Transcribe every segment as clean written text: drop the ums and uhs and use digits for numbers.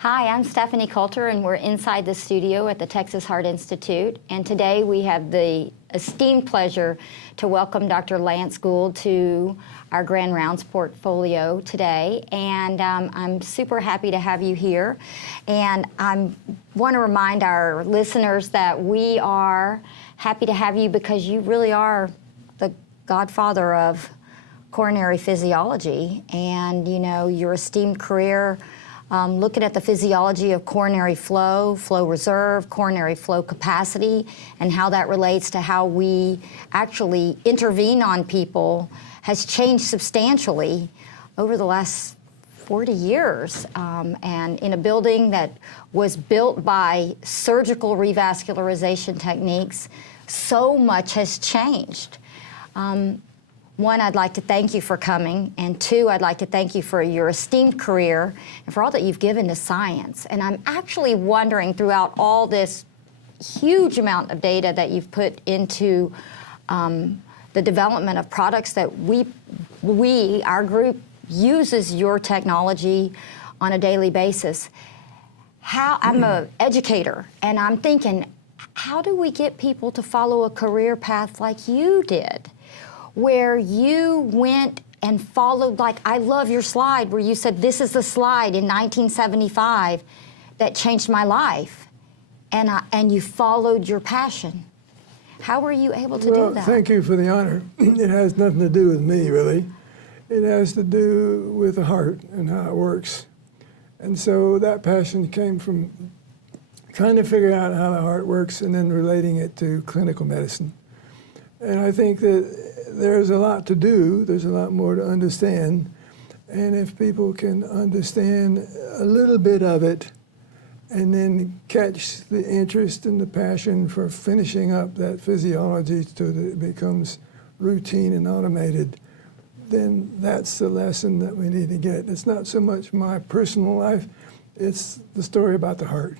Hi, I'm Stephanie Coulter, and we're inside the studio at the Texas Heart Institute. And today we have the esteemed pleasure to welcome Dr. Lance Gould to our Grand Rounds portfolio today. And I'm super happy to have you here. And I want to remind our listeners that we are happy to have you because you really are the godfather of coronary physiology. And, you know, your esteemed career looking at the physiology of coronary flow, flow reserve, coronary flow capacity, and how that relates to how we actually intervene on people has changed substantially over the last 40 years. And in a building that was built by surgical revascularization techniques, so much has changed. One, I'd like to thank you for coming, and two, I'd like to thank you for your esteemed career and for all that you've given to science. And I'm actually wondering, throughout all this huge amount of data that you've put into the development of products that our group uses your technology on a daily basis. I'm an educator, and I'm thinking, how do we get people to follow a career path like you did, where you went and followed, like, I love your slide where you said, this is the slide in 1975 that changed my life, and you followed your passion. How were you able to do that? Thank you for the honor. It has nothing to do with me, really. It has to do with the heart and how it works. And so that passion came from trying to figure out how the heart works and then relating it to clinical medicine. And I think that there's a lot to do, there's a lot more to understand, and if people can understand a little bit of it and then catch the interest and the passion for finishing up that physiology so that it becomes routine and automated, then that's the lesson that we need to get. It's not so much my personal life, it's the story about the heart.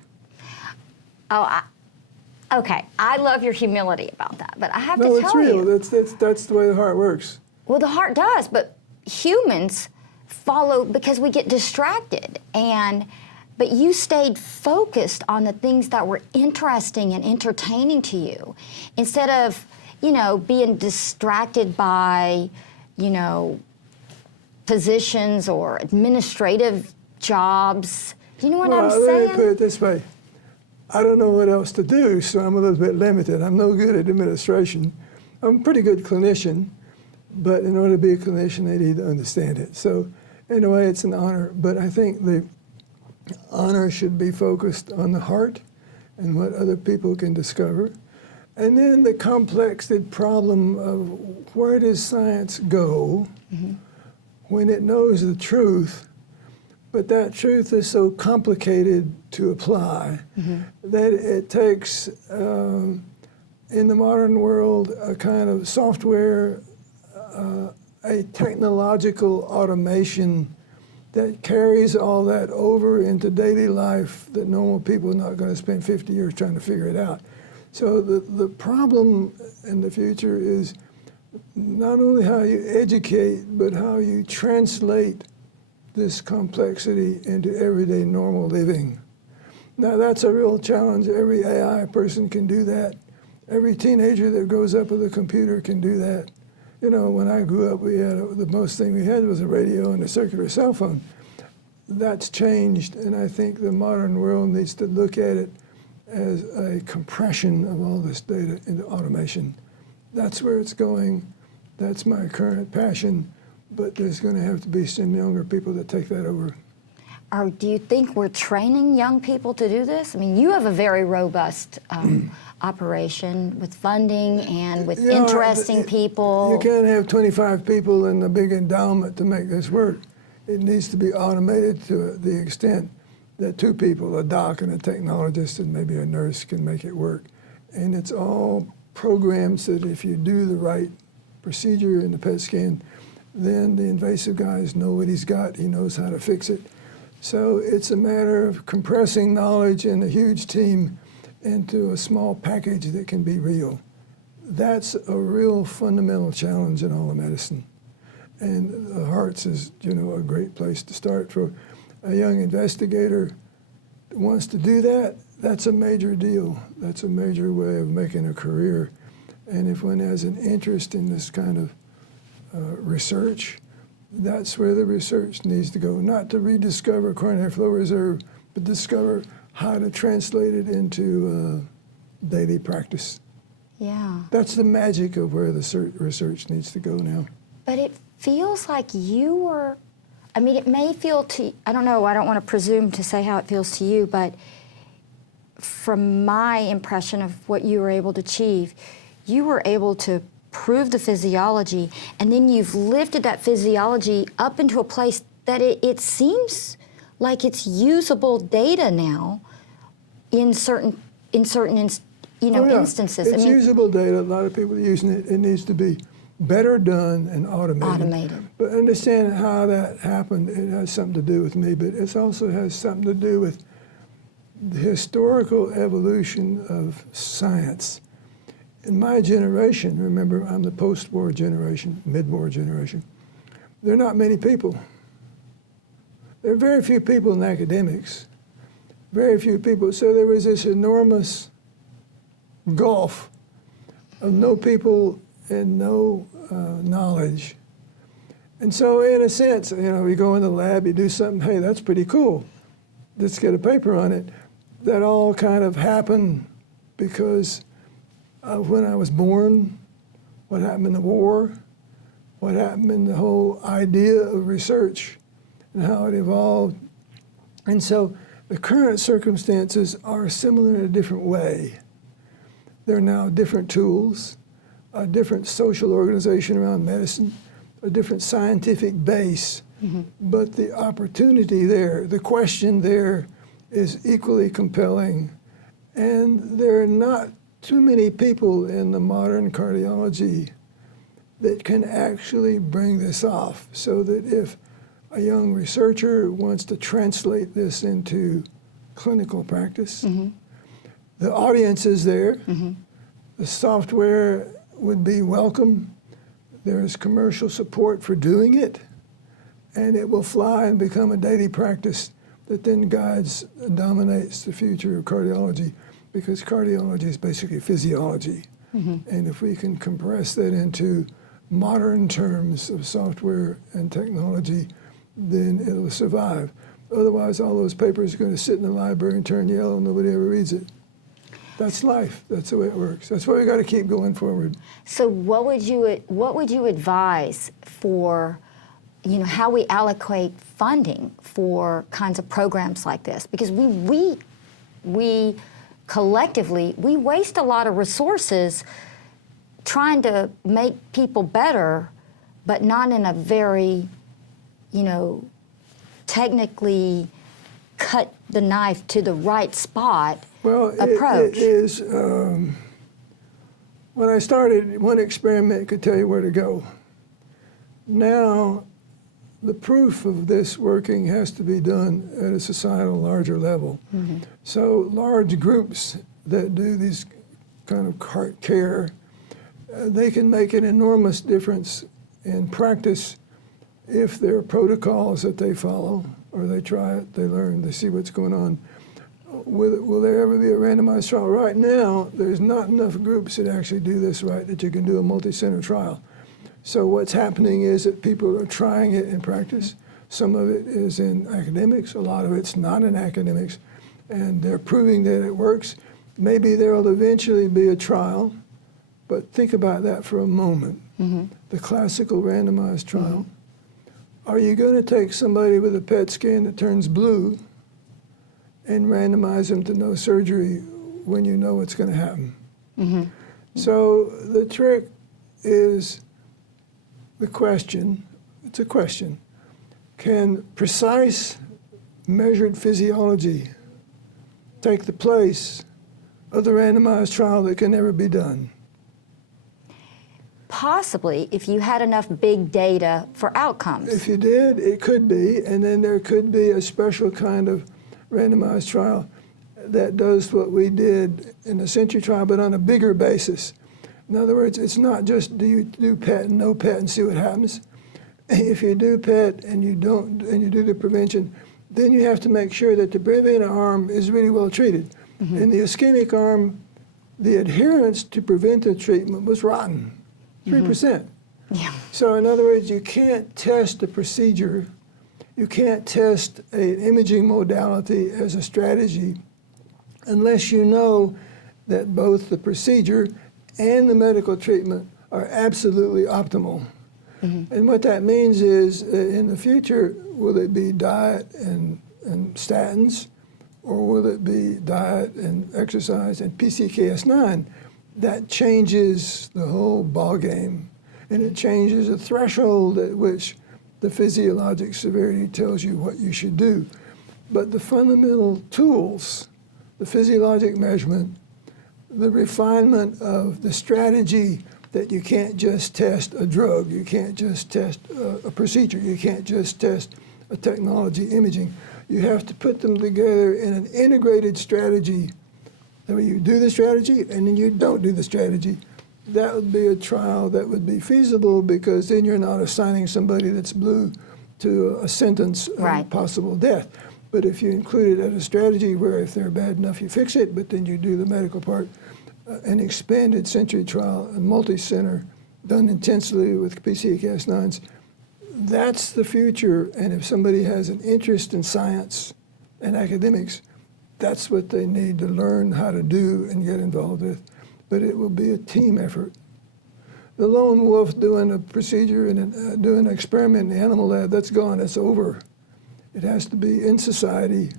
Okay, I love your humility about that, but I have to tell you. No, it's real. That's the way the heart works. Well, the heart does, but humans follow because we get distracted. But you stayed focused on the things that were interesting and entertaining to you, instead of, being distracted by, positions or administrative jobs. Do you know what I'm saying? Let me put it this way. I don't know what else to do, so I'm a little bit limited. I'm no good at administration. I'm a pretty good clinician, but in order to be a clinician, they need to understand it. So in a way, it's an honor, but I think the honor should be focused on the heart and what other people can discover. And then the complex problem of where does science go when it knows the truth, but that truth is so complicated to apply that it takes, in the modern world, a kind of software, a technological automation that carries all that over into daily life that normal people are not going to spend 50 years trying to figure it out. So the problem in the future is not only how you educate, but how you translate this complexity into everyday normal living. Now that's a real challenge. Every AI person can do that. Every teenager that grows up with a computer can do that. When I grew up, the most thing we had was a radio and a circular cell phone. That's changed, and I think the modern world needs to look at it as a compression of all this data into automation. That's where it's going. That's my current passion. But there's going to have to be some younger people that take that over. Or do you think we're training young people to do this? I mean, you have a very robust operation with funding and with interesting people. You can't have 25 people in a big endowment to make this work. It needs to be automated to the extent that 2 people, a doc and a technologist and maybe a nurse, can make it work. And it's all programmed so that if you do the right procedure in the PET scan, then the invasive guys know what he's got. He knows how to fix it. So it's a matter of compressing knowledge in a huge team into a small package that can be real. That's a real fundamental challenge in all of medicine. And the hearts is, a great place to start for a young investigator wants to do that, that's a major deal. That's a major way of making a career. And if one has an interest in this kind of research, that's where the research needs to go. Not to rediscover coronary flow reserve, but discover how to translate it into daily practice. Yeah. That's the magic of where the research needs to go now. But it feels like you were, I mean, it may feel to, I don't know, I don't want to presume to say how it feels to you, but from my impression of what you were able to achieve, you were able to prove the physiology, and then you've lifted that physiology up into a place that it seems like it's usable data now in certain instances. It's usable data. A lot of people are using it. It needs to be better done and automated. But understand how that happened. It has something to do with me, but it also has something to do with the historical evolution of science. In my generation, remember, I'm the post-war generation, mid-war generation, there are not many people. There are very few people in academics, very few people. So there was this enormous gulf of no people and no knowledge. And so in a sense, you go in the lab, you do something, hey, that's pretty cool. Let's get a paper on it. That all kind of happened because of when I was born, what happened in the war, what happened in the whole idea of research and how it evolved. And so the current circumstances are similar in a different way. There are now different tools, a different social organization around medicine, a different scientific base, but the opportunity there, the question there is equally compelling. And there are not too many people in the modern cardiology that can actually bring this off, so that if a young researcher wants to translate this into clinical practice, the audience is there, the software would be welcome, there's commercial support for doing it, and it will fly and become a daily practice that then dominates the future of cardiology, because cardiology is basically physiology. And if we can compress that into modern terms of software and technology, then it'll survive. Otherwise, all those papers are going to sit in the library and turn yellow and nobody ever reads it. That's life. That's the way it works. That's why we got to keep going forward. So what would you advise for, how we allocate funding for kinds of programs like this? Because we collectively, we waste a lot of resources trying to make people better, but not in a very, technically cut the knife to the right spot approach. It is, when I started, one experiment could tell you where to go. Now, the proof of this working has to be done at a societal larger level. So large groups that do these kind of heart care, they can make an enormous difference in practice if there are protocols that they follow, or they try it, they learn, they see what's going on. Will there ever be a randomized trial? Right now, there's not enough groups that actually do this right that you can do a multi-center trial. So what's happening is that people are trying it in practice. Some of it is in academics, a lot of it's not in academics, and they're proving that it works. Maybe there will eventually be a trial, but think about that for a moment. The classical randomized trial. Are you going to take somebody with a PET scan that turns blue and randomize them to no surgery when you know what's going to happen? So the trick is the question, it's a question, can precise measured physiology take the place of the randomized trial that can never be done? Possibly, if you had enough big data for outcomes. If you did, it could be, and then there could be a special kind of randomized trial that does what we did in the Century trial, but on a bigger basis. In other words, it's not just do you do PET and no PET and see what happens. If you do PET and you don't, and you do the prevention, then you have to make sure that the preventive arm is really well treated. In the ischemic arm, the adherence to preventive treatment was rotten, 3%. Yeah. So in other words, you can't test a procedure, you can't test an imaging modality as a strategy unless you know that both the procedure and the medical treatment are absolutely optimal. And what that means is, in the future, will it be diet and statins, or will it be diet and exercise and PCKS9? That changes the whole ballgame, and it changes the threshold at which the physiologic severity tells you what you should do. But the fundamental tools, the physiologic measurement, the refinement of the strategy, that you can't just test a drug, you can't just test a procedure, you can't just test a technology imaging. You have to put them together in an integrated strategy. That way you do the strategy and then you don't do the strategy. That would be a trial that would be feasible, because then you're not assigning somebody that's blue to a sentence of possible death. But if you include it as a strategy where if they're bad enough you fix it, but then you do the medical part, an expanded century trial, a multi-center, done intensely with PCKS9s, that's the future. And if somebody has an interest in science and academics, that's what they need to learn how to do and get involved with. But it will be a team effort. The lone wolf doing a procedure and doing an experiment in the animal lab, that's gone, that's over. It has to be in society,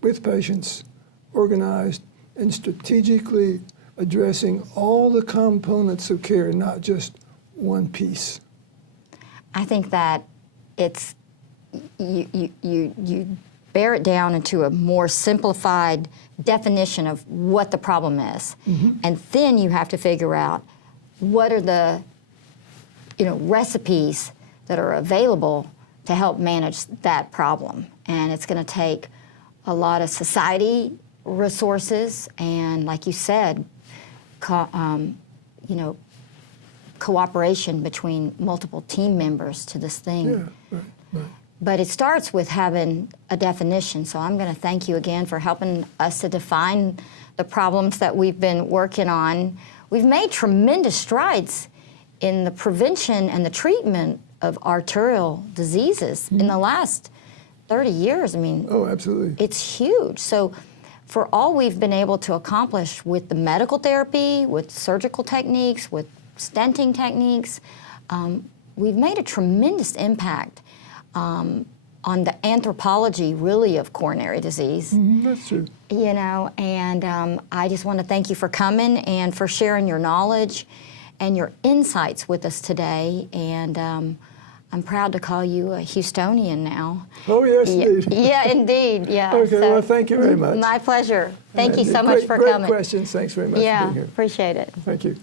with patients, organized, and strategically addressing all the components of care, not just one piece. I think that it's, you bear it down into a more simplified definition of what the problem is. And then you have to figure out what are the recipes that are available to help manage that problem. And it's going to take a lot of society resources and, like you said, cooperation between multiple team members to this thing. Yeah, right. But it starts with having a definition. So I'm going to thank you again for helping us to define the problems that we've been working on. We've made tremendous strides in the prevention and the treatment of arterial diseases in the last 30 years. I mean, oh, absolutely. It's huge. So for all we've been able to accomplish with the medical therapy, with surgical techniques, with stenting techniques, we've made a tremendous impact on the anthropology, really, of coronary disease. That's true. And I just want to thank you for coming and for sharing your knowledge and your insights with us today. And I'm proud to call you a Houstonian now. Oh, yes, indeed. Yeah, indeed. Yeah. Okay, well, thank you very much. My pleasure. Thank you so Great, much for great coming. questions. Thanks very much for being here. Appreciate it. Thank you.